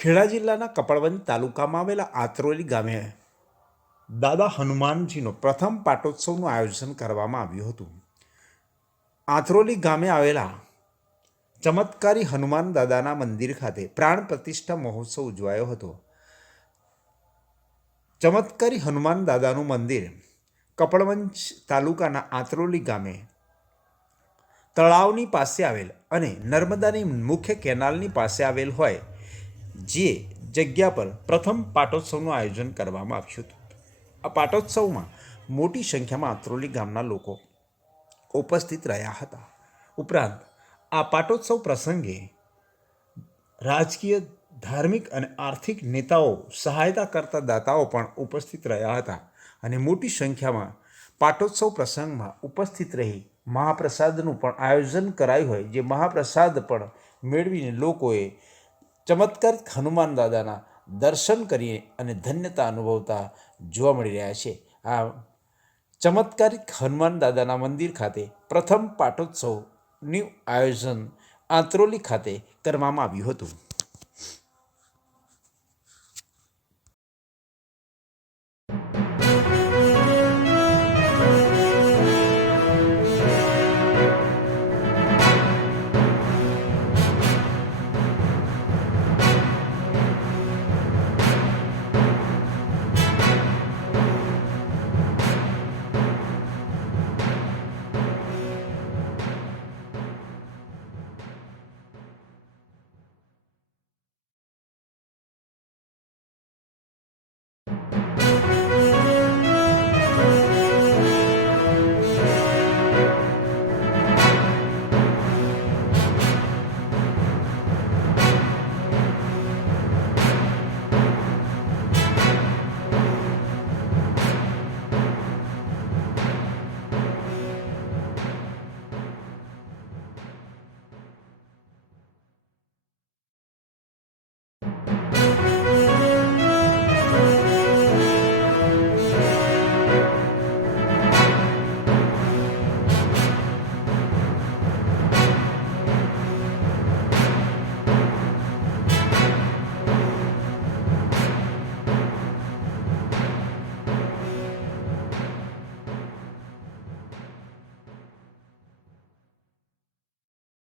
ખેડા જિલ્લાના કપડવંજ તાલુકામાં આવેલા આત્રોલી ગામે દાદા હનુમાનજીનો પ્રથમ પાટોત્સવનું આયોજન કરવામાં આવ્યું હતું. આત્રોલી ગામે આવેલા ચમત્કારી હનુમાન દાદાના મંદિર ખાતે પ્રાણ પ્રતિષ્ઠા મહોત્સવ ઉજવાયો હતો. ચમત્કારી હનુમાન દાદાનું મંદિર કપડવંજ તાલુકાના આત્રોલી ગામે તળાવની પાસે આવેલ અને નર્મદાની મુખ્ય કેનાલની પાસે આવેલ હોય જે જગ્યા પર પ્રથમ પાટોત્સવનું આયોજન કરવામાં આવ્યું હતું. આ પાટોત્સવમાં મોટી સંખ્યામાં આત્રોલી ગામના લોકો ઉપસ્થિત રહ્યા હતા. ઉપરાંત આ પાટોત્સવ પ્રસંગે રાજકીય, ધાર્મિક અને આર્થિક નેતાઓ, સહાયતા કરતા દાતાઓ પણ ઉપસ્થિત રહ્યા હતા અને મોટી સંખ્યામાં પાટોત્સવ પ્રસંગમાં ઉપસ્થિત રહી મહાપ્રસાદનું પણ આયોજન કરાયું હોય, જે મહાપ્રસાદ પણ મેળવીને લોકોએ ચમત્કારિક હનુમાન દાદાના દર્શન કરી અને ધન્યતા અનુભવતા જોવા મળી રહ્યા છે. આ ચમત્કારિક હનુમાન દાદાના મંદિર ખાતે પ્રથમ પાટોત્સવનું આયોજન આત્રોલી ખાતે કરવામાં આવ્યું હતું.